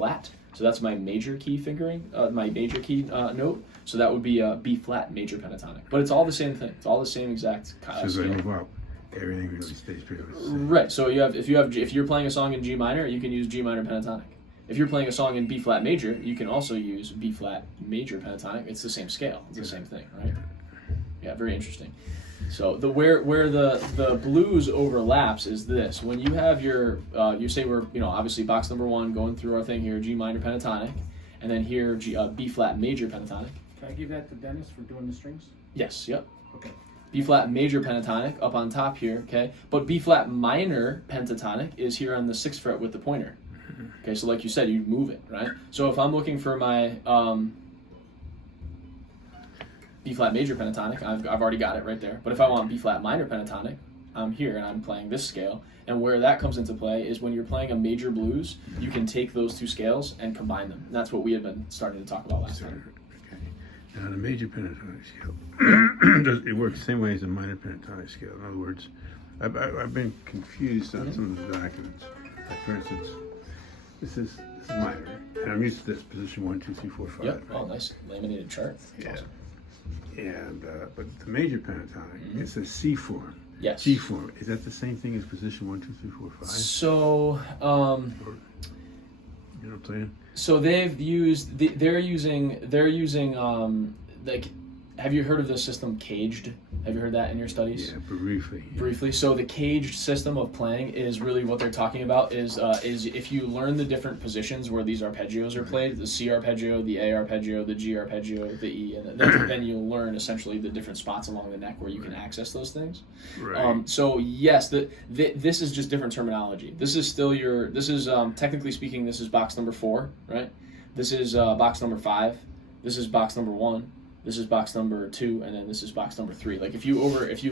flat. So that's my major key fingering, my major key note. So that would be B flat major pentatonic. But it's all the same thing. It's all the same exact So as I move up, everything really stays pretty much the same. Right. So if you're playing a song in G minor, you can use G minor pentatonic. If you're playing a song in B flat major, you can also use B flat major pentatonic. It's the same scale. It's the same thing, right? Yeah, very interesting. So where the blues overlaps is this: when you have your you say we're obviously box number 1 going through our thing here, G minor pentatonic, and then here B flat major pentatonic. Can I give that to Dennis for doing the strings? Yes. Yep. Okay. B flat major pentatonic up on top here. Okay, but B flat minor pentatonic is here on the 6th fret with the pointer. Okay, so like you said, you move it, right? So if I'm looking for my B flat major pentatonic, I've already got it right there. But if I want B flat minor pentatonic, I'm here and I'm playing this scale. And where that comes into play is when you're playing a major blues, you can take those two scales and combine them. And that's what we had been starting to talk about last time. Okay. Now the major pentatonic scale, it works the same way as the minor pentatonic scale. In other words, I've been confused on some of the documents. Like for instance, this is minor, and I'm used to this position 1, 2, 3, 4, 5. Yep. Oh, nice laminated chart. Yeah. And but the major pentatonic, it's a C form. Yes. G form. Is that the same thing as position 1, 2, 3, 4, 5? So Or, you know what I'm saying? so they're using like, have you heard of the system caged? Have you heard that in your studies? Yeah, briefly. Yeah. Briefly. So the caged system of playing is really what they're talking about is if you learn the different positions where these arpeggios are played, the C arpeggio, the A arpeggio, the G arpeggio, the E, and then you'll learn essentially the different spots along the neck where you can access those things. Right. So yes, this is just different terminology. This is still technically speaking, this is box number 4, right? This is box number 5. This is box number 1. This is box number 2, and then this is box number 3. Like if you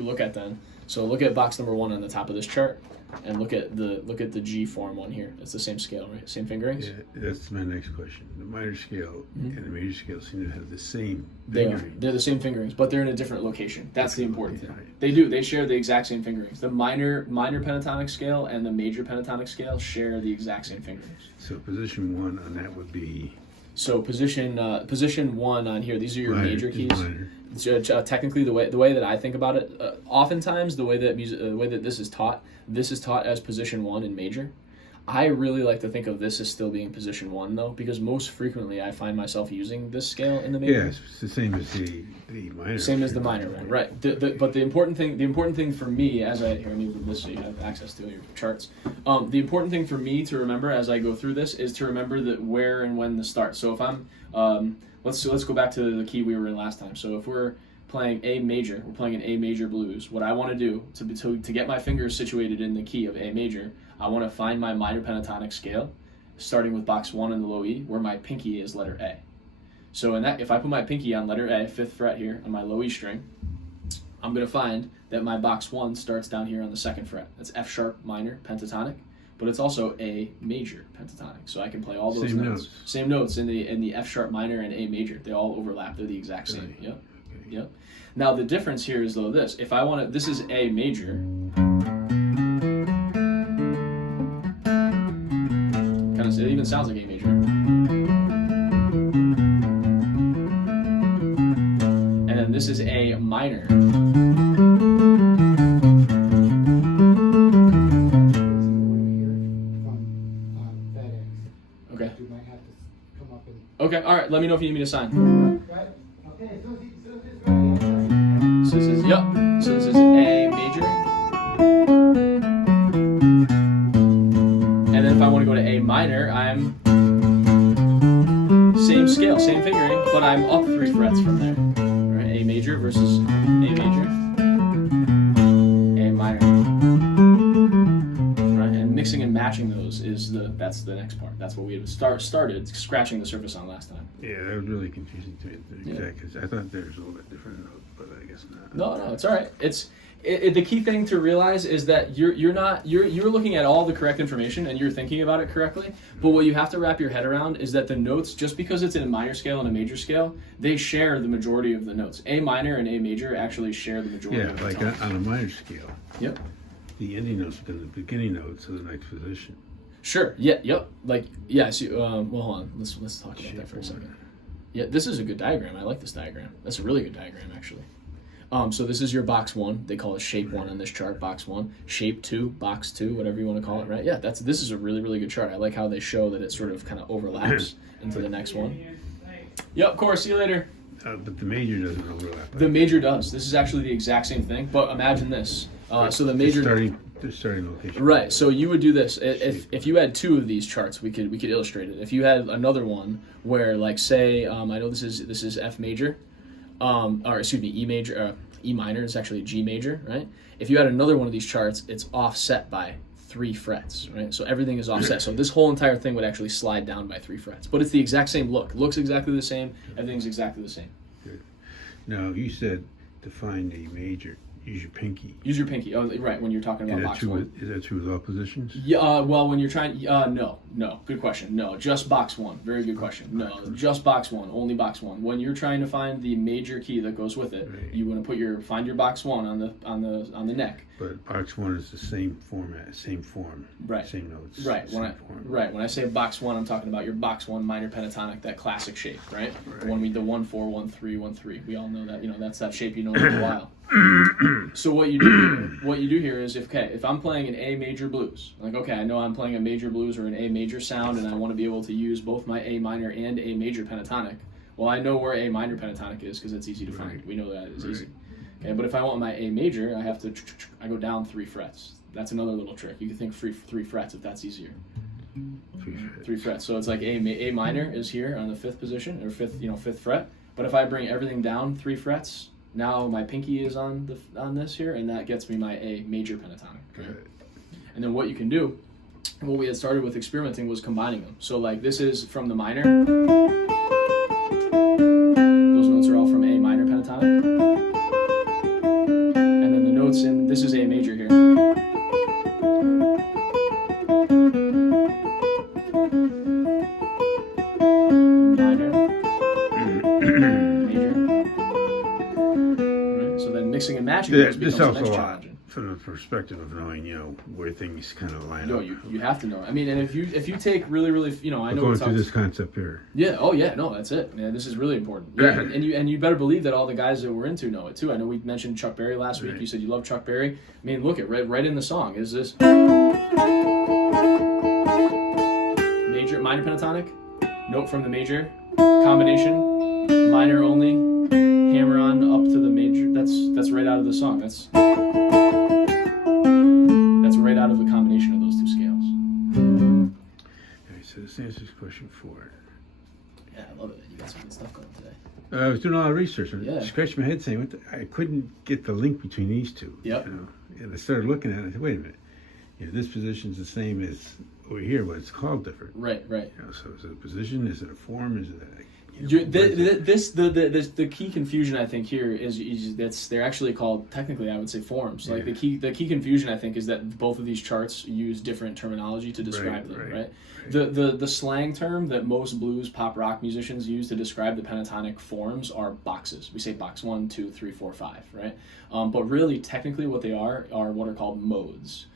look at them, so look at box number 1 on the top of this chart, and look at the G form one here. It's the same scale, right? Same fingerings. Yeah, that's my next question. The minor scale and the major scale seem to have the same They're fingering. the same fingerings, but they're in a different location. That's the important thing. Right. They do. They share the exact same fingerings. The minor pentatonic scale and the major pentatonic scale share the exact same fingerings. So position 1 on that would be So position 1 on here. These are your minor, major is keys. minor. So, technically, the way that I think about it, oftentimes the way that this is taught as position 1 in major. I really like to think of this as still being position 1 though, because most frequently I find myself using this scale in the major. Yes, it's the same as the minor. Same as the minor one, right? But the important thing for me, as I here, let me move this so you have access to your charts. The important thing for me to remember as I go through this is to remember that where and when the start. So if I'm let's go back to the key we were in last time. So if we're playing A major, we're playing an A major blues. What I want to do to get my fingers situated in the key of A major, I want to find my minor pentatonic scale, starting with box 1 in the low E, where my pinky is letter A. So if I put my pinky on letter A, 5th fret here on my low E string, I'm going to find that my box 1 starts down here on the 2nd fret. That's F sharp minor pentatonic, but it's also A major pentatonic. So I can play all those notes. Same notes in the F sharp minor and A major. They all overlap. They're the exact same. Right. Yep. Okay. Yep. Now the difference here is though this. If I want to, this is A major. It even sounds like A major. And then this is A minor. Okay. You might have to come up and. Okay, all right. Let me know if you need me to sign. Right? Okay, so this is ready. So this is So this is A major. And then if I want to go to A minor, I'm same scale, same fingering, but I'm up 3 frets from there. All right, A major versus A major. A minor. Right, and mixing and matching those that's the next part. That's what we had started scratching the surface on last time. Yeah, that was really confusing to me. Yeah. Because I thought there was a little bit different note, but I guess not. No, it's all right. The key thing to realize is that you're looking at all the correct information and you're thinking about it correctly. But what you have to wrap your head around is that the notes, just because it's in a minor scale and a major scale, they share the majority of the notes. A minor and A major actually share the majority Yeah, of the like tones. on a minor scale, Yep. the ending notes become the beginning notes of the next position. Sure. Yeah. Yep. Like yeah. So, well, hold on. Let's talk about that for a second. Yeah, this is a good diagram. I like this diagram. That's a really good diagram, actually. So this is your box 1. They call it shape 1 on this chart. Box 1, shape 2, box 2, whatever you want to call it, right? Yeah, this is a really really good chart. I like how they show that it sort of kind of overlaps into the next one. Yep. Of course. See you later. But the major doesn't overlap. The major does. This is actually the exact same thing. But imagine this. So the major. The starting location. Right. So you would do this if you had 2 of these charts. We could illustrate it. If you had another one where, like, say, I know this is F major, or excuse me, E major, E minor. It's actually G major, right? If you had another one of these charts, it's offset by 3 frets, right? So everything is offset. So this whole entire thing would actually slide down by 3 frets. But it's the exact same look. It looks exactly the same. Everything's exactly the same. Good. Now you said to find a major, use your pinky. Use your pinky. Oh, right. When you're talking about box 1. Is that true with all positions? Yeah, well, when you're trying, no. Good question. No, just box 1. Very good question. No, just box 1. Only box 1. When you're trying to find the major key that goes with it, Right. you want to find your box 1 on the neck. But box 1 is the same format, same form, Right. same notes. Right. Same form. When I say box 1, I'm talking about your box 1 minor pentatonic, that classic shape, right? Right. The one the 1-4, 1-3, 1-3. We all know that. That's that shape you know for a while. So what you do here is if I'm playing an A major blues, like, okay, I know I'm playing a major blues or an A major sound, and I want to be able to use both my A minor and A major pentatonic. Well, I know where A minor pentatonic is because it's easy to find. We know that is easy. Okay, but if I want my A major, I go down 3 frets. That's another little trick. You can think 3 frets if that's easier. 3 frets. So it's like A minor is here on the 5th position or 5th fret. But if I bring everything down 3 frets, now my pinky is on this here, and that gets me my A major pentatonic. Right? And then what you can do, what we had started with experimenting was combining them. So like this is from the minor. Those notes are all from A minor pentatonic. And then the notes in this is A major here. Minor. Major. Right? So then mixing and matching those This becomes the helps a next lot challenge. from the perspective of knowing, where things kind of line No, up. you have to know. I mean, and if you take really, I We're know going it's through this concept here. Yeah. Oh, yeah. No, that's it. Yeah, this is really important. Yeah, and you better believe that all the guys that we're into know it too. I know we mentioned Chuck Berry last week. Right. You said you love Chuck Berry. I mean, look at right in the song is this major minor pentatonic note from the major combination minor only hammer on up to the major. That's right out of the song. That's right out of the combination of those 2 scales. Okay, so this answers question 4. Yeah, I love it. You got some good stuff going today. I was doing a lot of research. I Yeah. scratched my head saying, I couldn't get the link between these 2. Yep. And I started looking at it. I said, wait a minute. This position's the same as over here, but it's called different. Right. So is it a position? Is it a form? Is it a... The key confusion I think here is that's they're actually called technically I would say forms. Like the key confusion I think is that both of these charts use different terminology to describe them. Right. The slang term that most blues pop rock musicians use to describe the pentatonic forms are boxes. We say box 1, 2, 3, 4, 5. Right. But really technically what they are what are called modes.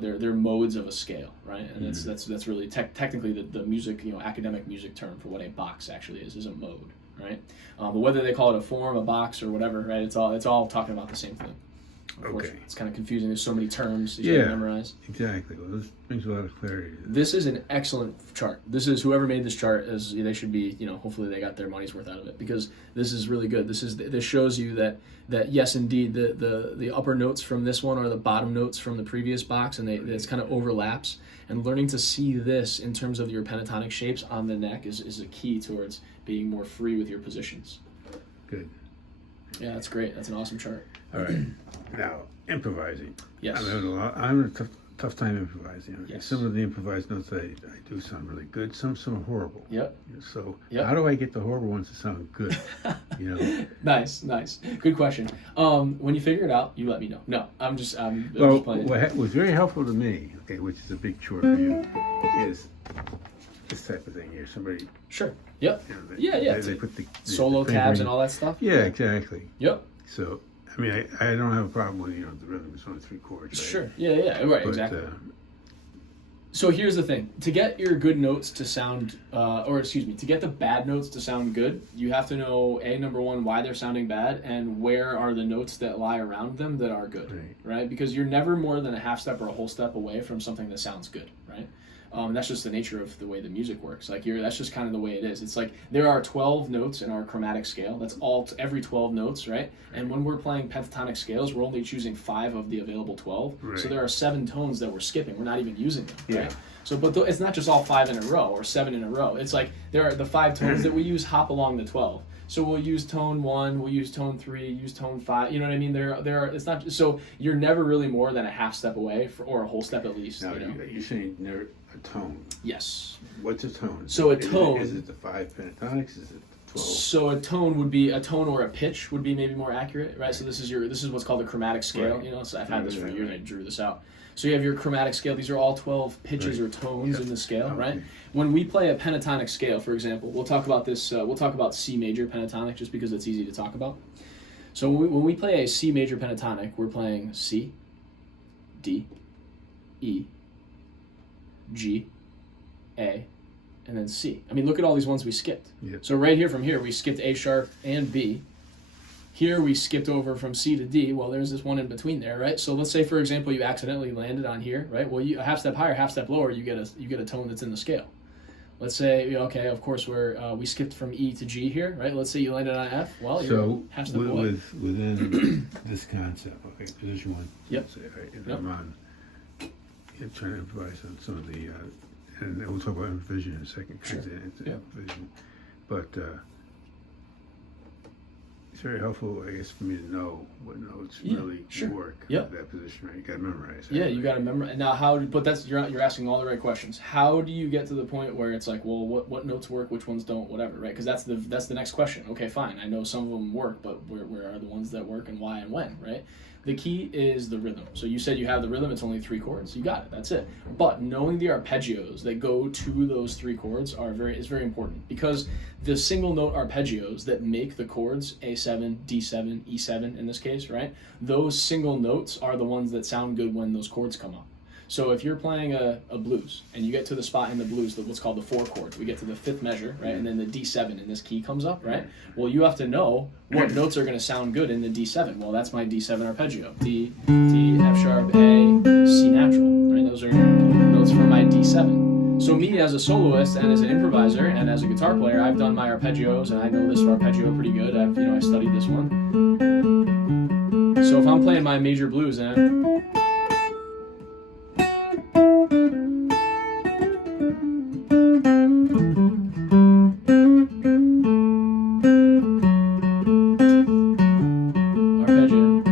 They're modes of a scale, right? And that's really technically the music, academic music term for what a box actually is a mode, right? But whether they call it a form, a box, or whatever, right? It's all talking about the same thing. Okay. It's kind of confusing. There's so many terms that you have to memorize. Exactly. Well, this brings a lot of clarity. This is an excellent chart. This is whoever made this chart they should be, hopefully they got their money's worth out of it because this is really good. This shows you that yes, indeed, the upper notes from this one are the bottom notes from the previous box, and it's kind of overlaps. And learning to see this in terms of your pentatonic shapes on the neck is a key towards being more free with your positions. Good. Yeah, that's great. That's an awesome chart. All right. Now, improvising. Yes. I'm having a tough time improvising. Okay? Yes. Some of the improvised notes I do sound really good. Some are horrible. Yep. So Yep. how do I get the horrible ones to sound good? Nice. Good question. When you figure it out, you let me know. No, I'm just playing. What was very helpful to me, okay, which is a big chore for you, is this type of thing here. Somebody, Sure. Yep. they, They put the Solo the tabs fingering- and all that stuff. Yeah, exactly. Yep. So, I mean, I don't have a problem with the rhythm is only 3 chords. Right? Sure. Yeah. Right. But, Exactly. So here's the thing: to get your good notes to sound, to get the bad notes to sound good, you have to know number one, why they're sounding bad, and where are the notes that lie around them that are good, right? Because you're never more than a half step or a whole step away from something that sounds good, right? That's just the nature of the way the music works. Like that's just kind of the way it is. It's like there are 12 notes in our chromatic scale. That's every 12 notes, right? And when we're playing pentatonic scales, we're only choosing 5 of the available 12. Right. So there are 7 tones that we're skipping. We're not even using them, Yeah. right? So, but it's not just all 5 in a row or 7 in a row. It's like there are the 5 tones that we use hop along the 12. So we'll use tone 1, we'll use tone 3, use tone 5. You know what I mean? There are. It's not so you're never really more than a half step away or a whole step at least. Now, you know? you're saying never a tone. Yes. What's a tone? So a tone- Is it the 5 pentatonics? Is it the 12? So a tone would be a tone or a pitch would be maybe more accurate, right? So this is what's called the chromatic scale. Right. You know, so I've had this for Right, years. right. I drew this out. So you have your chromatic scale. These are all 12 pitches Right. or tones Yep. in the scale, Okay. right? When we play a pentatonic scale, for example, we'll talk about this. We'll talk about C major pentatonic just because it's easy to talk about. So when we play a C major pentatonic, we're playing C, D, E, G, A, and then C. I mean, look at all these ones we skipped. Yeah. So right here from here, we skipped A sharp and B. Here we skipped over from C to D. Well, there's this one in between there, right? So let's say, for example, you accidentally landed on here, right? Well, you a half step higher, half step lower, you get a tone that's in the scale. Let's say, okay, of course we skipped from E to G here, right? Let's say you landed on F. Well, you're So half step away. within this concept, okay, position 1. Yep. Let's say, right, and Yep. I'm on. You're trying to improvise on some of the, and then we'll talk about improvisation in a second. Sure. Yeah. Improvisation. But it's very helpful, I guess, for me to know what notes Yeah, really sure. work Yep. at that position, right? You got to memorize. Yeah, you got to remember now how. But that's you're asking all the right questions. How do you get to the point where it's like, well, what notes work, which ones don't, whatever, right? Because that's the next question. Okay, fine, I know some of them work, but where are the ones that work and why and when, right? The key is the rhythm. So you said you have the rhythm. It's only 3 chords. You got it. That's it. But knowing the arpeggios that go to those 3 chords is very important because the single note arpeggios that make the chords A7, D7, E7 in this case, right? Those single notes are the ones that sound good when those chords come up. So if you're playing a blues and you get to the spot in the blues, what's called the 4 chords, we get to the 5th measure, right? And then the D7 in this key comes up, right? Well, you have to know what notes are going to sound good in the D7. Well, that's my D7 arpeggio. D, F sharp, A, C natural, right? Those are notes for my D7. So me as a soloist and as an improviser and as a guitar player, I've done my arpeggios and I know this arpeggio pretty good. I studied this one. So if I'm playing my major blues and arpeggio.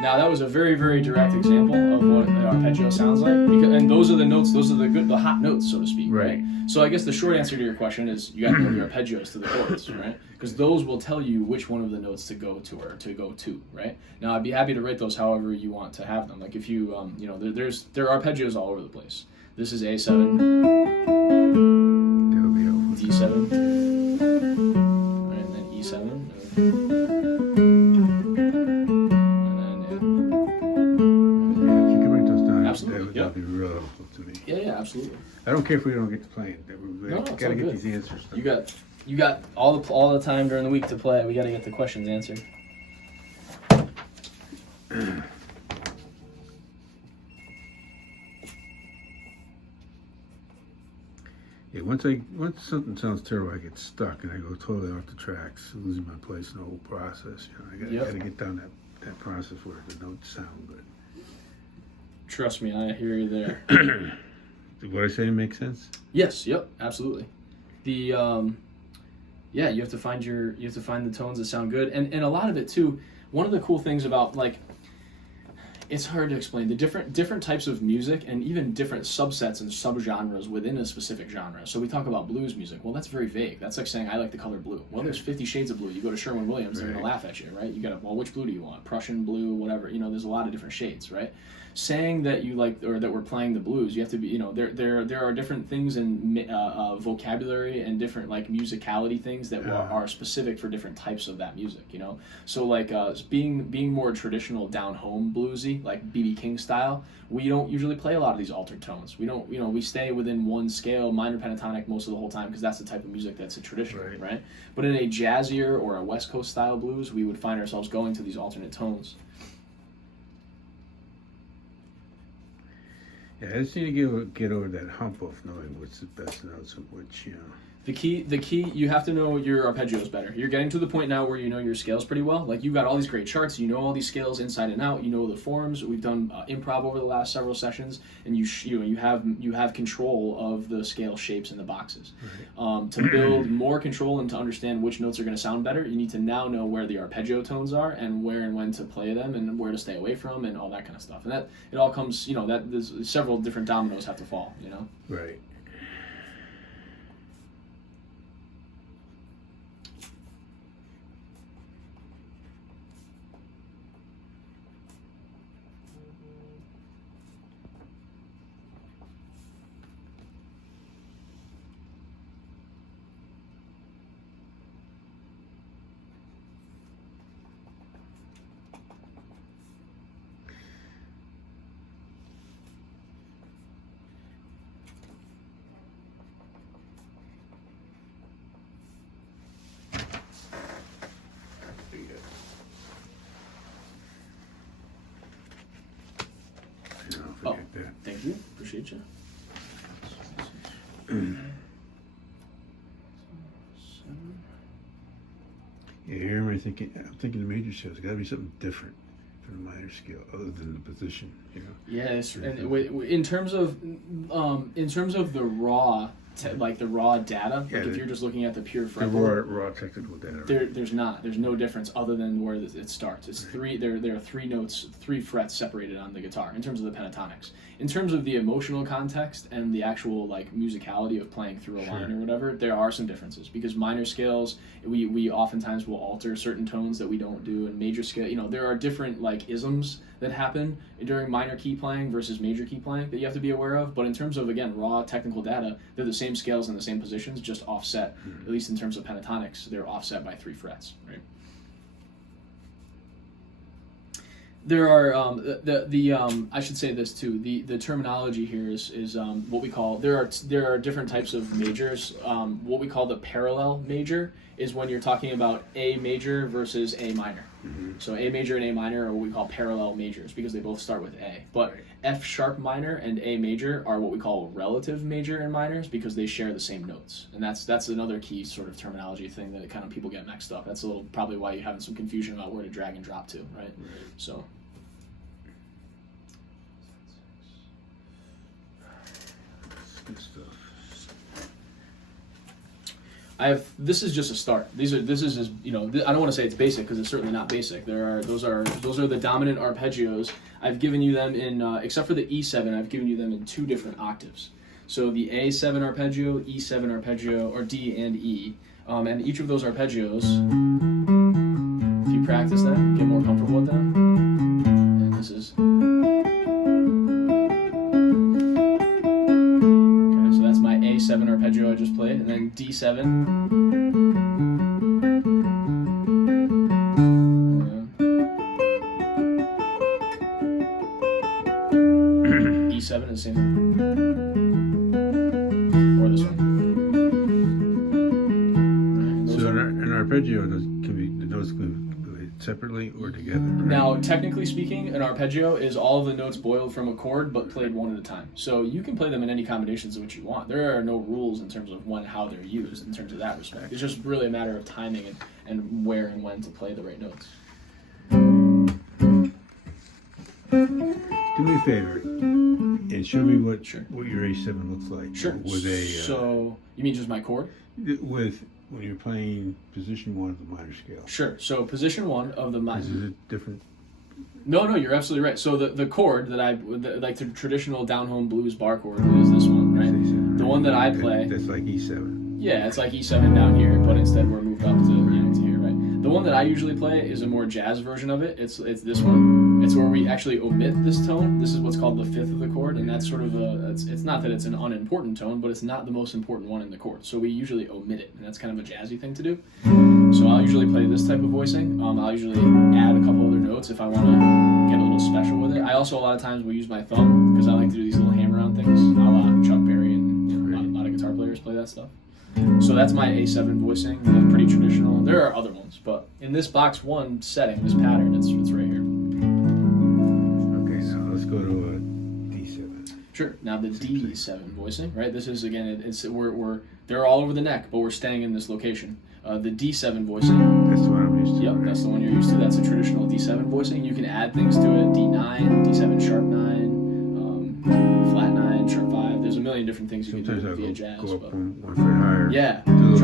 Now that was a very, very direct example of what an arpeggio sounds like, and those are the notes, those are the hot notes, so to speak. Right. So I guess the short answer to your question is you got to know the arpeggios to the chords, right? Because those will tell you which one of the notes to go to or to go to, right? Now I'd be happy to write those however you want to have them. Like if you, there are arpeggios all over the place. This is A7, That'll be helpful. D7, right, and then E7, and Yeah, if you can write those down, Absolutely, that'd be real helpful to me. yeah, absolutely. I don't care if we don't get to playing. We No, it's gotta all get good. these answers. You got all the time during the week to play. We got to get the questions answered. Yeah, once something sounds terrible, I get stuck and I go totally off the tracks, losing my place in the whole process. You know, I Yep. gotta get down that process where the notes sound good. Trust me, I hear you there. Did what I say make sense? Yes, yep, absolutely. The yeah, you have to find the tones that sound good, and a lot of it too. One of the cool things about like, it's hard to explain the different types of music and even different subsets and subgenres within a specific genre. So we talk about blues music. Well, that's very vague. That's like saying I like the color blue. Well, there's 50 shades of blue. You go to Sherwin-Williams, they're gonna laugh at you, right? You gotta, well, which blue do you want? Prussian blue, whatever. You know, there's a lot of different shades, right? Saying that you like or that we're playing the blues, you have to be, you know, there are different things in vocabulary and different like musicality things that are specific for different types of that music, you know. So like being more traditional down home bluesy heavy, like B.B. King style, we don't usually play a lot of these altered tones. We don't, we stay within one scale, minor pentatonic most of the whole time, because that's the type of music that's a traditional, right? But in a jazzier or a West Coast style blues, we would find ourselves going to these alternate tones. Yeah, I just need to get over that hump of knowing what's the best notes and which, The key, you have to know your arpeggios better. You're getting to the point now where you know your scales pretty well. Like, you've got all these great charts, you know all these scales inside and out, you know the forms. We've done improv over the last several sessions, and you have control of the scale shapes in the boxes. Right. To build more control and to understand which notes are going to sound better, you need to now know where the arpeggio tones are and where and when to play them and where to stay away from and all that kind of stuff. And that it all comes, that there's several different dominoes have to fall. Right. Oh, thank you. Appreciate you. Yeah, here I'm thinking the major scale. It's got to be something different from the minor scale, other than the position. Yes, and in terms of the raw, the raw data. Yeah, if you're just looking at the pure the fretboard, raw technical data. there's no difference other than where it starts. It's three. There are 3 notes, 3 frets separated on the guitar in terms of the pentatonics. In terms of the emotional context and the actual musicality of playing through a line or whatever, there are some differences because minor scales we oftentimes will alter certain tones that we don't do, and major scale there are different isms that happen during minor key playing versus major key playing that you have to be aware of. But in terms of again raw technical data, they're the same scales and the same positions, just offset. At least in terms of pentatonics, they're offset by 3 frets, right? There are I should say this too. The terminology here is what we call there are different types of majors. What we call the parallel major is when you're talking about A major versus A minor. So A major and A minor are what we call parallel majors because they both start with A. But F sharp minor and A major are what we call relative major and minors because they share the same notes. And that's another key sort of terminology thing that kind of people get mixed up. That's probably why you're having some confusion about where to drag and drop to, right? So. Good stuff. This is just a start. This is as I don't want to say it's basic because it's certainly not basic. Those are the dominant arpeggios. I've given you them in except for the E7. I've given you them in 2 different octaves. So the A7 arpeggio, E7 arpeggio, or D and E, and each of those arpeggios, if you practice them, get more comfortable with them. And this is. A7 arpeggio I just played, and then D7. E7 is the same thing. Or this one. So an arpeggio the notes can be played separately or together. Right? Now, technically speaking, an arpeggio is all of the notes boiled from a chord but played one at a time. So you can play them in any combinations of which you want. There are no rules in terms of how they're used in terms of that respect. It's just really a matter of timing and where and when to play the right notes. Do me a favor and show me what your A7 looks like. Sure. With a so you mean just my chord? With when you're playing position 1 of the minor scale. Sure. So position 1 of the minor. Is it different? No, you're absolutely right. So the chord that like the traditional down home blues bar chord is this one, right? A7, The one that I play. That's like E7. Yeah, it's like E7 down here, but instead we're moved up to to here, right? The one that I usually play is a more jazz version of it. It's this one. It's where we actually omit this tone. This is what's called the fifth of the chord, and that's sort of it's not that it's an unimportant tone, but it's not the most important one in the chord. So we usually omit it, and that's kind of a jazzy thing to do. So I'll usually play this type of voicing. I'll usually add a couple other notes if I want to get a little special with it. I also a lot of times will use my thumb because I like to do these little hammer-on things, a la Chuck Berry, and a lot of guitar players play that stuff. So that's my A7 voicing. That's pretty traditional. There are other ones, but in this box 1 setting, this pattern, it's right here. Okay, now let's go to a D7. Sure. Now the D7 voicing, right? This is again, we're they're all over the neck, but we're staying in this location. The D7 voicing. That's the one I'm used to. Yep, right? that's the one you're used to. That's a traditional D7 voicing. You can add things to it: D9, D7 sharp 9, flat 9, sharp 5. There's a million different things you Sometimes can I do via go jazz. up But one foot higher. yeah, Do a little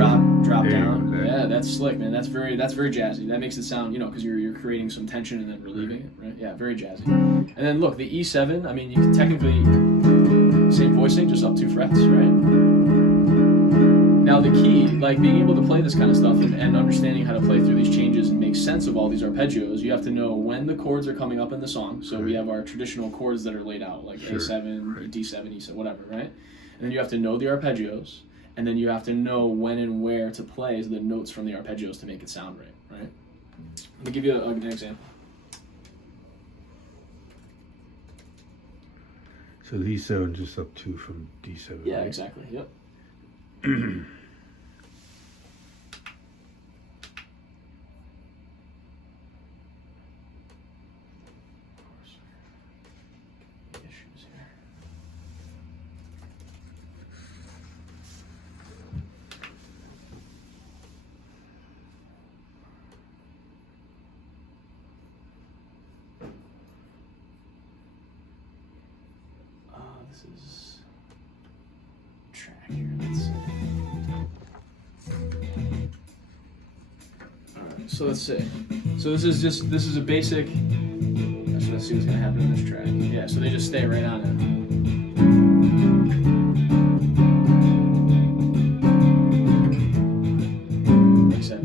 drop bit. down. Yeah, Yeah, that's slick, man. That's very jazzy. That makes it sound, because you're creating some tension and then relieving it, right? Yeah, very jazzy. And then look, the E7. I mean, you can technically same voicing, just up 2 frets, right? Now the key, like being able to play this kind of stuff and understanding how to play through these changes and make sense of all these arpeggios, you have to know when the chords are coming up in the song. So we have our traditional chords that are laid out, like Sure. A7, Right. D7, E7, whatever, right? And then you have to know the arpeggios, and then you have to know when and where to play the notes from the arpeggios to make it sound right? Let me give you an example. So D7 just up 2 from D7. Yeah, right? exactly, yep. Issues here. This is track here. Let's see. All right, so let's see. So this is a basic. Actually, let's see what's gonna happen in this track. Yeah, so they just stay right on it. D7,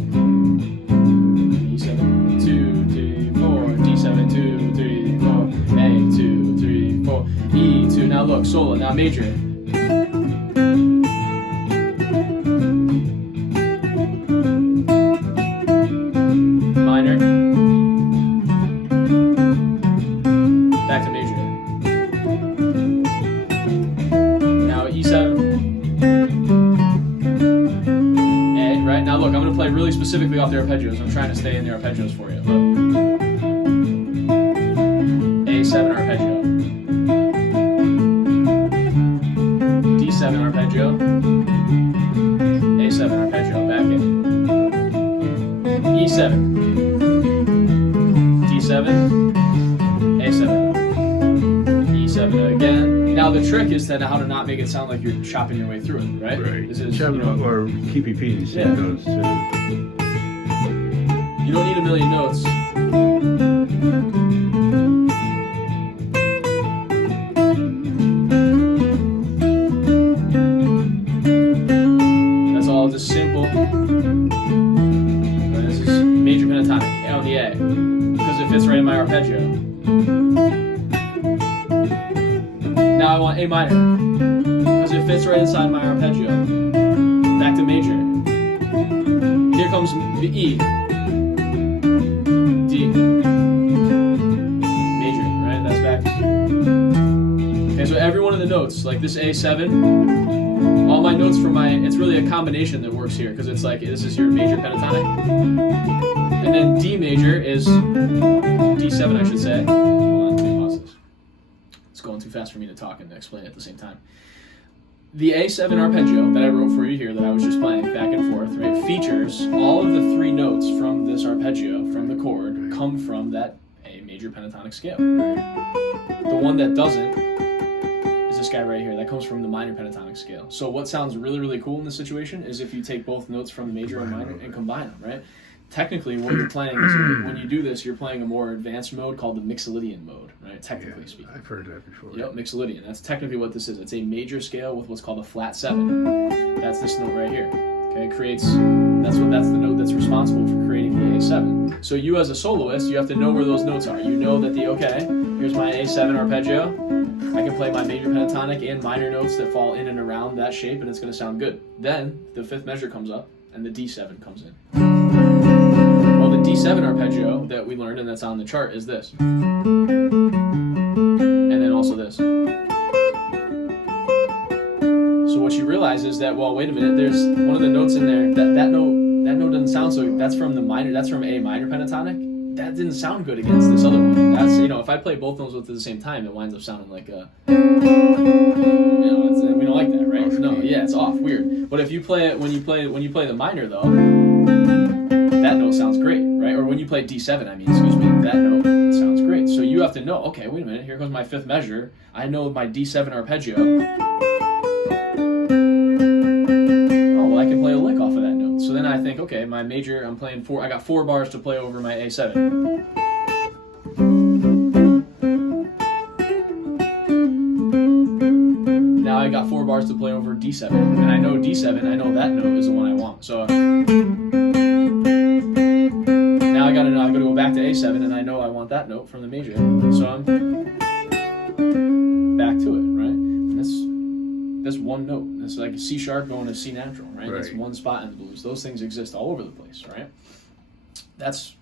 E7, 2, 3, 4, D7, 2, 3, 4, A, 2, 3, 4, E2. Now look, solo, now major. Minor. Back to major. Now E7. A, right? Now look, I'm going to play really specifically off the arpeggios. I'm trying to stay in the arpeggios for you. Look. A7 arpeggio. D7 arpeggio. A7 arpeggio. Back in. E7. D7. A7. E7 again. Now the trick is to how to not make it sound like you're chopping your way through it, right? Right. This is, Or keep repeating the same Yeah. notes. Too. you don't need a million notes. That's all just simple. And this is major pentatonic on the A because it fits right in my arpeggio. Now I want A minor because it fits right inside my arpeggio. Back to major. Here comes the E. D. Major, right? That's back. Okay, so every one of the notes, like this A7, all my notes from it's really a combination that works here because it's like this is your major pentatonic. And then D major is D7, I should say. Hold on, let me pause this. It's going too fast for me to talk and explain it at the same time. The A7 arpeggio that I wrote for you here, that I was just playing back and forth, right, features all of the 3 notes from this arpeggio, from the chord, come from that A major pentatonic scale. The one that doesn't is this guy right here. That comes from the minor pentatonic scale. So what sounds really, really cool in this situation is if you take both notes from the major and minor and combine them, right? Technically, what you're playing is when you do this, you're playing a more advanced mode called the Mixolydian mode, right? Technically Yeah, speaking. I've heard that before. Yep, Mixolydian. That's technically what this is. It's a major scale with what's called a flat 7. That's this note right here. Okay, that's the note that's responsible for creating the A7. So you as a soloist, you have to know where those notes are. You know that here's my A7 arpeggio. I can play my major pentatonic and minor notes that fall in and around that shape, and it's going to sound good. Then the fifth measure comes up, and the D7 comes in. Well, the D7 arpeggio that we learned and that's on the chart is this. And then also this. So what you realize is that, well, wait a minute, there's one of the notes in there, that note doesn't sound so good. That's from A minor pentatonic. That didn't sound good against this other one. That's, if I play both those notes at the same time, it winds up sounding like a, we don't like that, right? No, yeah, it's off, weird. But if you play it when you play the minor though, that note sounds great, right? Or when you play D7, that note sounds great. So you have to know, okay, wait a minute, here goes my fifth measure. I know my D7 arpeggio. I can play a lick off of that note. So then I think, okay, my major, I got 4 bars to play over my A7. Now I got 4 bars to play over D7. And I know D7, I know that note is the one I want. So now I gotta go back to A7 and I know I want that note from the major. So I'm back to it, right? And that's one note. It's like a C sharp going to C natural, right? That's one spot in the blues. Those things exist all over the place, right? That's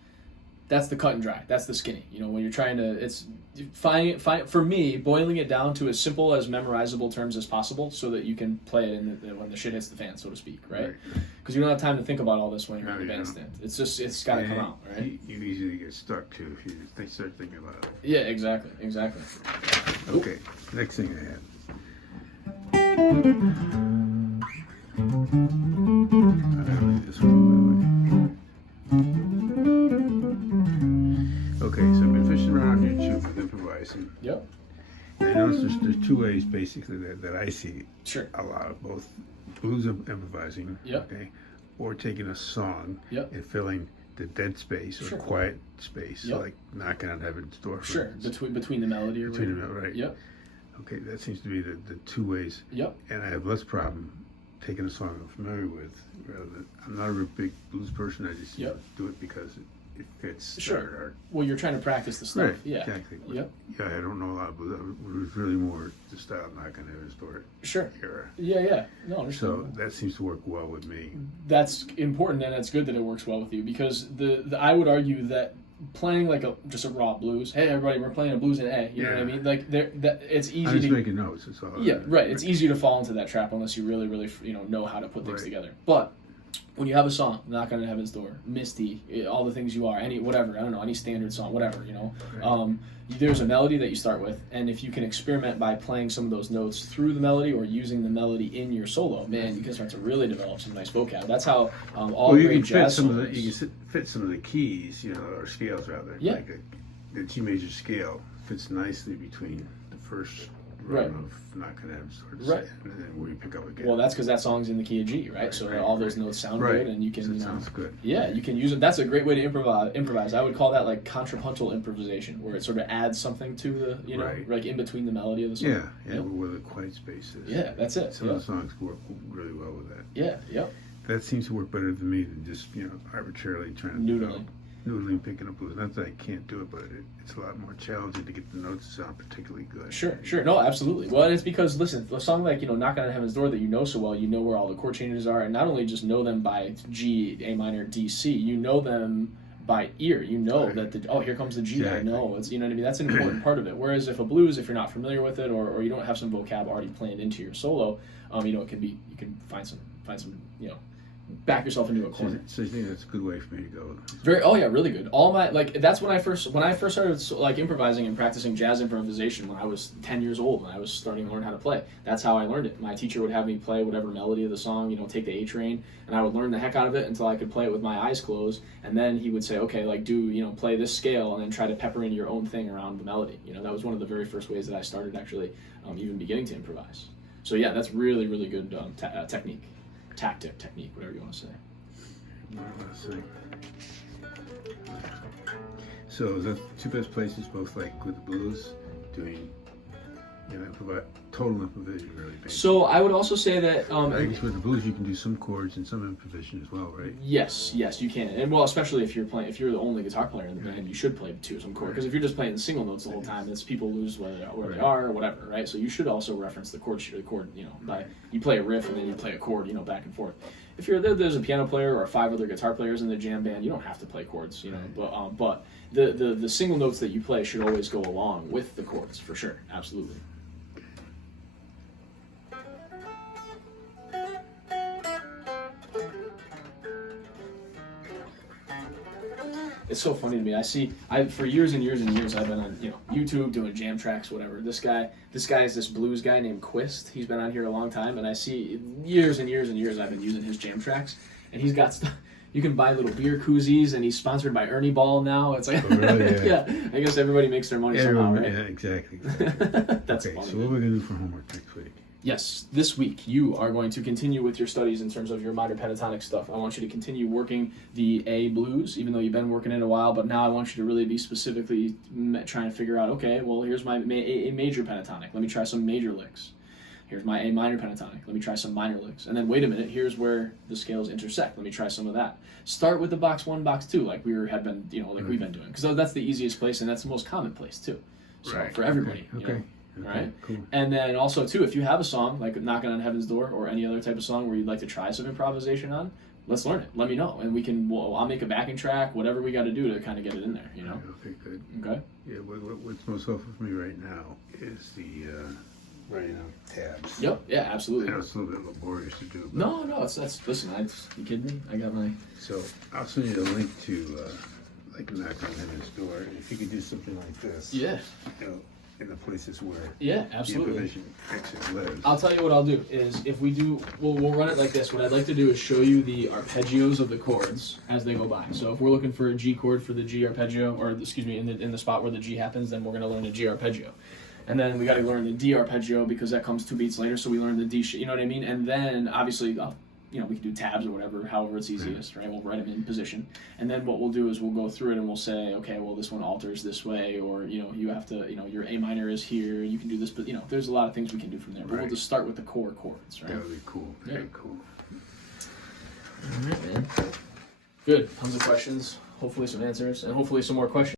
the cut and dry. That's the skinny. When you're trying to, it's for me, boiling it down to as simple as memorizable terms as possible, so that you can play it when the shit hits the fan, so to speak, right? Because you don't have time to think about all this when you're on the bandstand. It's got to come out, right? You easily get stuck too if you start thinking about it. Yeah, exactly. Okay, next thing I had. This one, okay, so I've been fishing around YouTube with improvising. Yep. And I noticed there's 2 ways basically that I see Sure. a lot of both blues improvising, Yep. okay, or taking a song Yep. and filling the dead space or Sure. quiet space, Yep. like Knocking on Heaven's Door. For Sure. instance. Between the melody or Between whatever. them, right? Yep. Okay, that seems to be the 2 ways. Yep. And I have less problem taking a song I'm familiar with rather than, I'm not a real big blues person, I just Yep. do it because it fits. Sure. Well, you're trying to practice the stuff. Right, Yeah. exactly. Yep. Yeah, I don't know a lot of blues. It was really more the style Knocking on Heaven's Door Sure. era. Yeah. No, So understandable. that seems to work well with me. That's important, and it's good that it works well with you, because I would argue that playing like just a raw blues. Hey, everybody, we're playing a blues in A. You know what I Yeah. mean? Like it's easy I'm just to making notes. That's all. Yeah, right. It's easy to fall into that trap unless you really, really, know how to put things Right. together. But when you have a song, Knock on Heaven's Door, Misty, all the things you are, any standard song, whatever, Right. There's a melody that you start with, and if you can experiment by playing some of those notes through the melody or using the melody in your solo, man, you can start to really develop some nice vocab. That's how all Well, you great can fit jazz some of songs. the fit some of the keys, or scales rather. Yeah. Like the G major scale fits nicely between the first run Right. of Knocking on Heaven's Door, Right. and then where you pick up again. Well, that's because that song's in the key of G, right? Right, So right, all those right. notes sound Right. good, and you can, That sounds good. Yeah, you can use it. That's a great way to improvise. I would call that like contrapuntal improvisation, where it sort of adds something to the, Right. like in between the melody of the song. Yeah, Yep. where the quiet space is. Yeah, that's it. Some Yep. of the songs work really well with that. Yeah, yep. That seems to work better than me than just arbitrarily trying to Noodling. noodling, picking up blues. Not that I can't do it, but it's a lot more challenging to get the notes to sound particularly good. Sure. No, absolutely. Well, and it's because, listen, a song like, Knock on Heaven's Door that you know so well, you know where all the chord changes are, and not only just know them by G, A minor, D, C, you know them by ear. You know Right. that here comes the G. Exactly. I know. It's, you know what I mean? That's an important part of it. Whereas if a blues, if you're not familiar with it, or you don't have some vocab already planned into your solo, it can be, you can find some, back yourself into a corner. So you think that's a good way for me to go? Really good. All my that's when I first started like improvising and practicing jazz improvisation when I was 10 years old, when I was starting to learn how to play. That's how I learned it. My teacher would have me play whatever melody of the song, take the A train, and I would learn the heck out of it until I could play it with my eyes closed, and then he would say, okay, like play this scale, and then try to pepper in your own thing around the melody. That was one of the very first ways that I started actually even beginning to improvise. So yeah, that's really, really good technique. Technique, whatever you want to say. Let's see. So the 2 best places, both like with the blues, doing total improvisation really basic. So I would also say that I guess with the blues you can do some chords and some improvisation as well, right? yes, you can, and well, especially if you're the only guitar player in the band, you should play some chord. Because if you're just playing the single notes the whole time, it's people lose where they are or whatever, right? So you should also reference the chord sheet, by you play a riff and then you play a chord, back and forth. If there's a piano player or 5 other guitar players in the jam band, you don't have to play chords, but the single notes that you play should always go along with the chords for sure, absolutely. It's so funny to me. For years and years and years, I've been on YouTube doing jam tracks, whatever. This guy is this blues guy named Quist. He's been on here a long time, and I see years and years and years I've been using his jam tracks, and he's got stuff. You can buy little beer koozies, and he's sponsored by Ernie Ball now. It's like, Oh, really? yeah. I guess everybody makes their money somehow, right? Yeah, exactly. That's okay, funny. so what we're gonna do for homework next week? Yes, this week you are going to continue with your studies in terms of your minor pentatonic stuff. I want you to continue working the A blues, even though you've been working it a while, but now I want you to really be specifically trying to figure out, okay, well, here's my A major pentatonic. Let me try some major licks. Here's my A minor pentatonic. Let me try some minor licks. And then wait a minute, here's where the scales intersect. Let me try some of that. Start with the box 1, box 2, like we've been doing, because that's the easiest place and that's the most common place too. So Right. for everybody. Okay. Right? Cool. And then also too, if you have a song like "Knocking on Heaven's Door" or any other type of song where you'd like to try some improvisation on, let's learn it. Let me know, and I'll make a backing track, whatever we got to do to kind of get it in there. Okay, good. Okay. Yeah, what's most helpful for me right now is the writing out tabs. Yep. Yeah. I Absolutely. know it's a little bit laborious to do. But No. That's listen. You kidding me? I got my. So I'll send you a link to like Knock on Heaven's Door. If you could do something like this. Yeah. In the places where Yeah. the Absolutely. improvisation exit lives. I'll tell you what I'll do is if we do, we'll run it like this. What I'd like to do is show you the arpeggios of the chords as they go by. So if we're looking for a G chord for the G arpeggio, or excuse me, in the spot where the G happens, then we're going to learn a G arpeggio. And then we got to learn the D arpeggio because that comes 2 beats later. So we learn the D, you know what I mean? And then obviously, we can do tabs or whatever, however it's easiest, right? We'll write them in position. And then what we'll do is we'll go through it and we'll say, okay, well, this one alters this way, or, you have to, your A minor is here, you can do this, but, there's a lot of things we can do from there. But we'll Right. just start with the core chords, right? That would be cool. Very Yeah. cool. All right, man. Good. Tons of questions. Hopefully some answers, and hopefully some more questions.